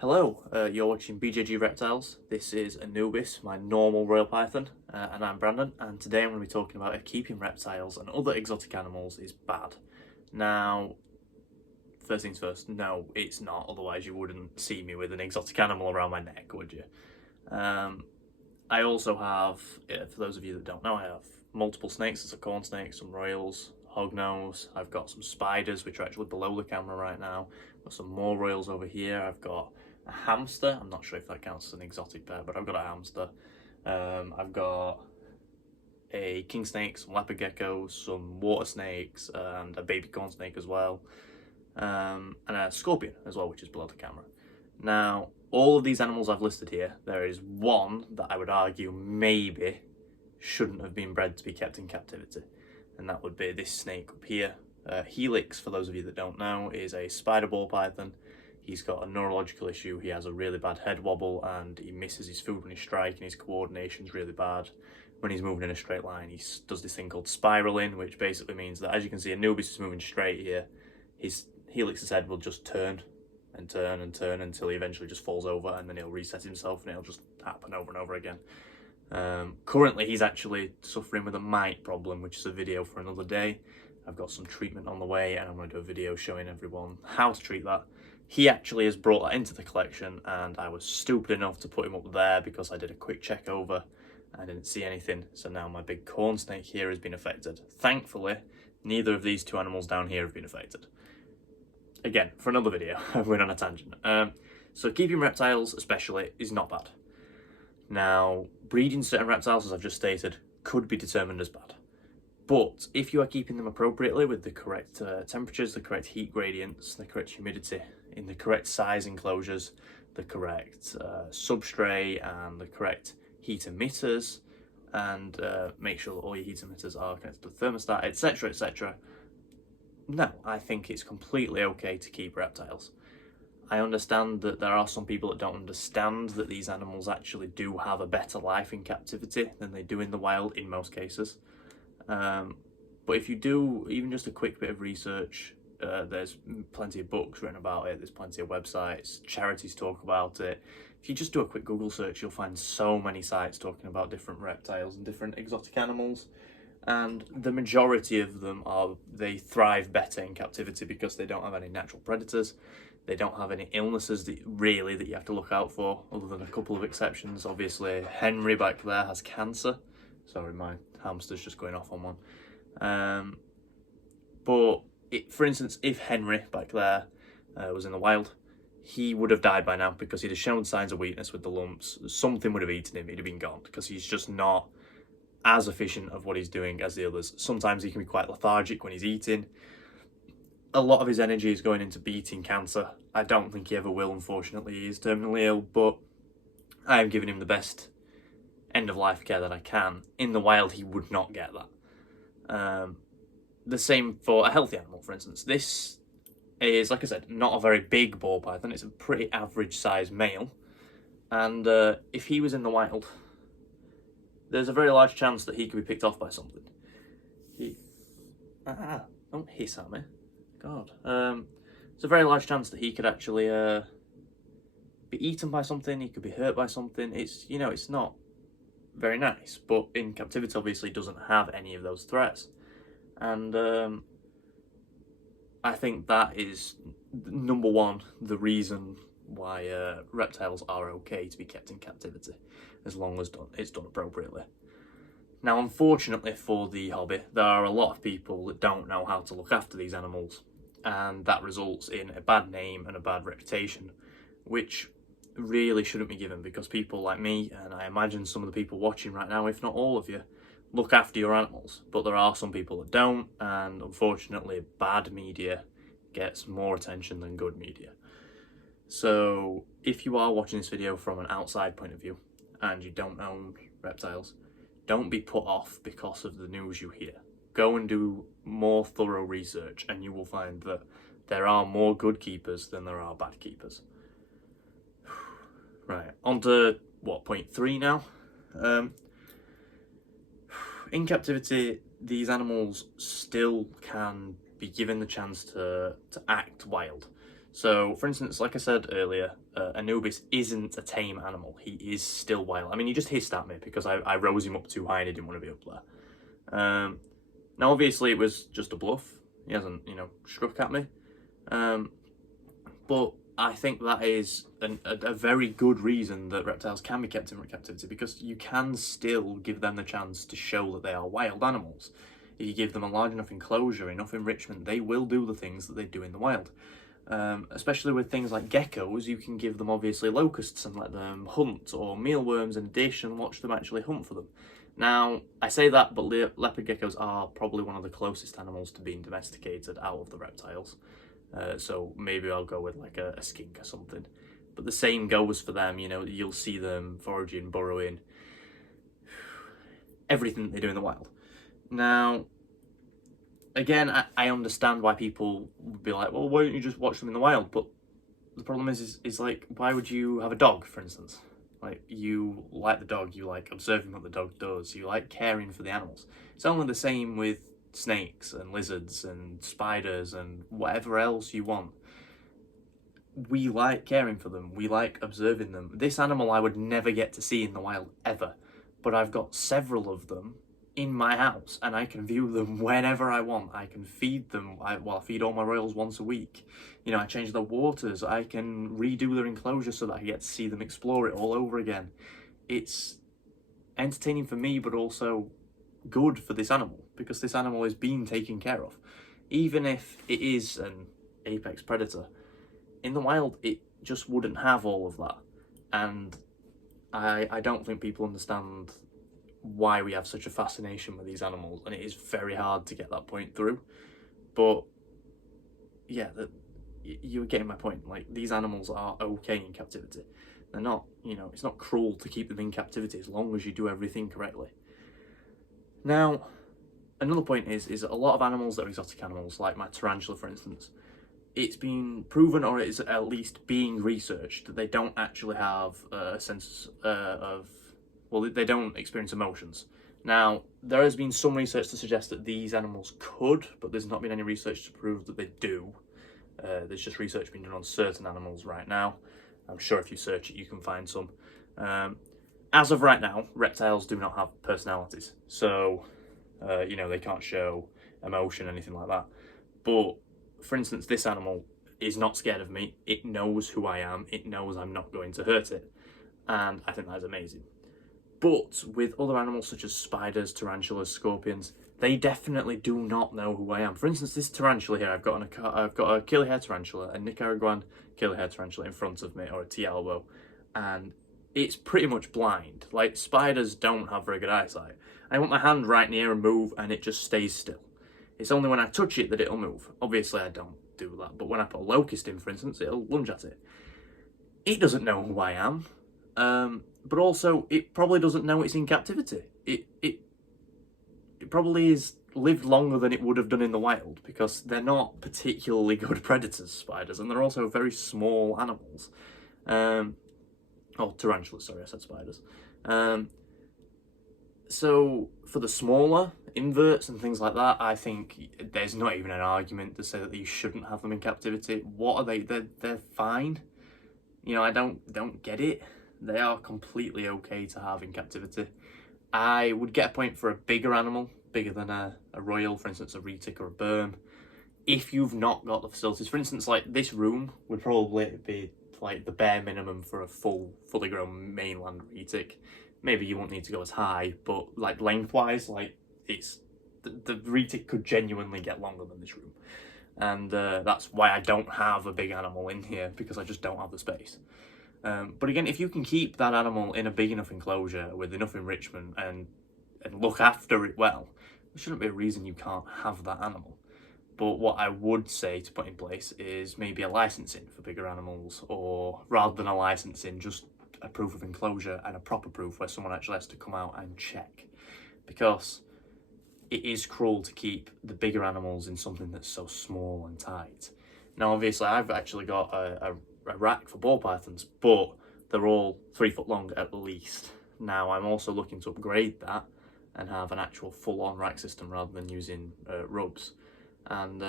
Hello, you're watching BJG Reptiles. This is Anubis, my normal royal python, and I'm Brandon, and today I'm going to be talking about if keeping reptiles and other exotic animals is bad. Now, first things first, no, it's not, otherwise you wouldn't see me with an exotic animal around my neck, would you? I also have, for those of you that don't know, I have multiple snakes. There's a corn snake, some royals, hognose, I've got some spiders, which are actually below the camera right now. I've got some more royals over here. I've got a hamster. I'm not sure if that counts as an exotic pet, but I've got a hamster. I've got a king snake, some leopard geckos, some water snakes, and a baby corn snake as well, and a scorpion as well, which is below the camera. Now, all of these animals I've listed here, there is one that I would argue maybe shouldn't have been bred to be kept in captivity, and that would be this snake up here. Helix, for those of you that don't know, is a spider ball python. He's got a neurological issue. He has a really bad head wobble and he misses his food when he's striking. His coordination's really bad. When he's moving in a straight line, he does this thing called spiraling, which basically means that, as you can see, Anubis is moving straight here. His Helix's head will just turn and turn and turn until he eventually just falls over, and then he'll reset himself and it'll just happen over and over again. Currently, he's actually suffering with a mite problem, which is a video for another day. I've got some treatment on the way and I'm going to do a video showing everyone how to treat that. He actually has brought that into the collection, and I was stupid enough to put him up there because I did a quick check over. I didn't see anything, so now my big corn snake here has been affected. Thankfully, neither of these two animals down here have been affected. Again, for another video, I'm going on a tangent. So keeping reptiles especially is not bad. Now, breeding certain reptiles, as I've just stated, could be determined as bad. But if you are keeping them appropriately with the correct temperatures, the correct heat gradients, the correct humidity, in the correct size enclosures, the correct substrate and the correct heat emitters, and make sure that all your heat emitters are connected to the thermostat, etc, etc. No, I think it's completely okay to keep reptiles. I understand that there are some people that don't understand that these animals actually do have a better life in captivity than they do in the wild in most cases. But if you do even just a quick bit of research, there's plenty of books written about it, there's plenty of websites, charities talk about it. If you just do a quick Google search, you'll find so many sites talking about different reptiles and different exotic animals, and the majority of them they thrive better in captivity because they don't have any natural predators. They don't have any illnesses that you have to look out for, other than a couple of exceptions. Obviously, Henry back there has cancer. Sorry, my hamster's just going off on one. But for instance, if Henry back there was in the wild, he would have died by now because he'd have shown signs of weakness with the lumps. Something would have eaten him, he'd have been gone, because he's just not as efficient of what he's doing as the others. Sometimes he can be quite lethargic when he's eating. A lot of his energy is going into beating cancer. I don't think he ever will, unfortunately. He is terminally ill, but I am giving him the best end of life care that I can. In the wild, he would not get that. The same for a healthy animal, for instance. This is, like I said, not a very big ball python. It's a pretty average size male. And if he was in the wild, there's a very large chance that he could be picked off by something. Don't hiss at me. God. There's a very large chance that he could actually be eaten by something. He could be hurt by something. It's not very nice, but in captivity obviously doesn't have any of those threats, and I think that is number one, the reason why reptiles are okay to be kept in captivity, as long as it's done appropriately. Now, unfortunately for the hobby, there are a lot of people that don't know how to look after these animals, and that results in a bad name and a bad reputation, which really shouldn't be given, because people like me, and I imagine some of the people watching right now, if not all of you, look after your animals. But there are some people that don't, and unfortunately bad media gets more attention than good media. So if you are watching this video from an outside point of view and you don't own reptiles, don't be put off because of the news you hear. Go and do more thorough research, and you will find that there are more good keepers than there are bad keepers. Right, on to point 3 now. In captivity, these animals still can be given the chance to act wild. So, for instance, like I said earlier, Anubis isn't a tame animal. He is still wild. I mean, he just hissed at me because I rose him up too high and he didn't want to be up there. Now, obviously, it was just a bluff. He hasn't, struck at me. But I think that is a very good reason that reptiles can be kept in captivity, because you can still give them the chance to show that they are wild animals. If you give them a large enough enclosure, enough enrichment, they will do the things that they do in the wild. Especially with things like geckos, you can give them obviously locusts and let them hunt, or mealworms in a dish and watch them actually hunt for them. Now, I say that, but leopard geckos are probably one of the closest animals to being domesticated out of the reptiles. So maybe I'll go with like a skink or something. But the same goes for them, you'll see them foraging, burrowing, everything that they do in the wild. Now, again, I understand why people would be like, well, why don't you just watch them in the wild? But the problem is like, why would you have a dog, for instance? Like, you like the dog, you like observing what the dog does, you like caring for the animals. It's only the same with snakes and lizards and spiders and whatever else you want. We like caring for them, we like observing them. This animal I would never get to see in the wild ever, but I've got several of them in my house and I can view them whenever I want. I can feed them. I feed all my royals once a week. I change their waters. I can redo their enclosure so that I get to see them explore it all over again. It's entertaining for me, but also good for this animal, because this animal is being taken care of. Even if it is an apex predator, in the wild it just wouldn't have all of that. And I don't think people understand why we have such a fascination with these animals, and it is very hard to get that point through. But yeah, you're getting my point. Like, these animals are okay in captivity. They're not, it's not cruel to keep them in captivity as long as you do everything correctly. Now, another point is a lot of animals that are exotic animals, like my tarantula, for instance, it's been proven, or it is at least being researched, that they don't actually have a sense they don't experience emotions. Now, there has been some research to suggest that these animals could, but there's not been any research to prove that they do. There's just research being done on certain animals right now. I'm sure if you search it, you can find some. As of right now, reptiles do not have personalities. So, they can't show emotion, anything like that. But, for instance, this animal is not scared of me. It knows who I am. It knows I'm not going to hurt it. And I think that is amazing. But with other animals such as spiders, tarantulas, scorpions, they definitely do not know who I am. For instance, this tarantula here, I've got a curly hair tarantula, a Nicaraguan curly hair tarantula in front of me, or a T. albo, and it's pretty much blind. Like, spiders don't have very good eyesight. I want my hand right near and move, and it just stays still. It's only when I touch it that it'll move. Obviously, I don't do that, but when I put a locust in, for instance, it'll lunge at it. It doesn't know who I am. But also, it probably doesn't know it's in captivity. It probably has lived longer than it would have done in the wild, because they're not particularly good predators, spiders, and they're also very small animals. Tarantulas, sorry, I said spiders. So, for the smaller inverts and things like that, I think there's not even an argument to say that you shouldn't have them in captivity. What are they? They're fine. I don't get it. They are completely okay to have in captivity. I would get a point for a bigger animal, bigger than a royal, for instance, a retic or a berm, if you've not got the facilities. For instance, like, this room would probably be like the bare minimum for a fully grown mainland retic. Maybe you won't need to go as high, but like lengthwise, like, it's the retic could genuinely get longer than this room. And that's why I don't have a big animal in here, because I just don't have the space. But again, if you can keep that animal in a big enough enclosure with enough enrichment and look after it well, there shouldn't be a reason you can't have that animal. But what I would say to put in place is maybe a licensing for bigger animals, or rather than a licensing, just a proof of enclosure and a proper proof where someone actually has to come out and check. Because it is cruel to keep the bigger animals in something that's so small and tight. Now, obviously, I've actually got a rack for ball pythons, but they're all 3 foot long at least. Now, I'm also looking to upgrade that and have an actual full-on rack system rather than using rubs. And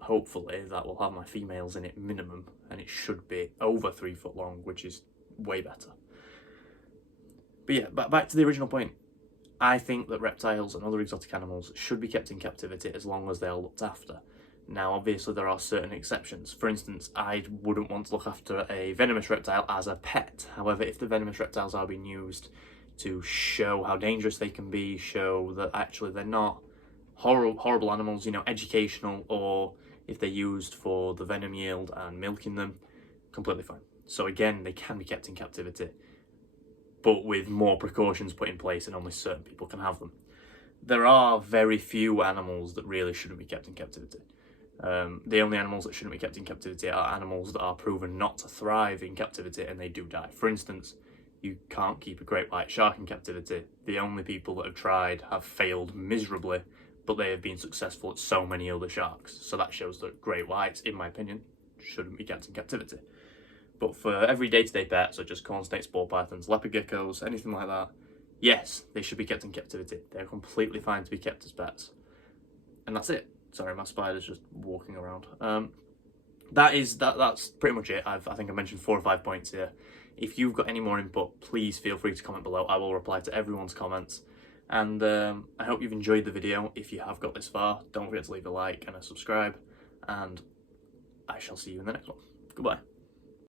hopefully that will have my females in it minimum, and it should be over 3 foot long, which is way better. But yeah, back to the original point. I think that reptiles and other exotic animals should be kept in captivity as long as they are looked after. Now, obviously, there are certain exceptions. For instance, I wouldn't want to look after a venomous reptile as a pet. However, if the venomous reptiles are being used to show how dangerous they can be, show that actually they're not horrible animals, you know, educational, or if they're used for the venom yield and milking them, completely fine. So again, they can be kept in captivity, but with more precautions put in place, and only certain people can have them. There are very few animals that really shouldn't be kept in captivity. The only animals that shouldn't be kept in captivity are animals that are proven not to thrive in captivity and they do die. For instance, you can't keep a great white shark in captivity. The only people that have tried have failed miserably, but they have been successful at so many other sharks. So that shows that great whites, in my opinion, shouldn't be kept in captivity. But for every day-to-day pet, such as corn snakes, ball pythons, leopard geckos, anything like that, yes, they should be kept in captivity. They're completely fine to be kept as pets. And that's it. Sorry, my spider's just walking around. That's pretty much it. I think I mentioned 4 or 5 points here. If you've got any more input, please feel free to comment below. I will reply to everyone's comments. And I hope you've enjoyed the video. If you have got this far, don't forget to leave a like and a subscribe. And I shall see you in the next one. Goodbye.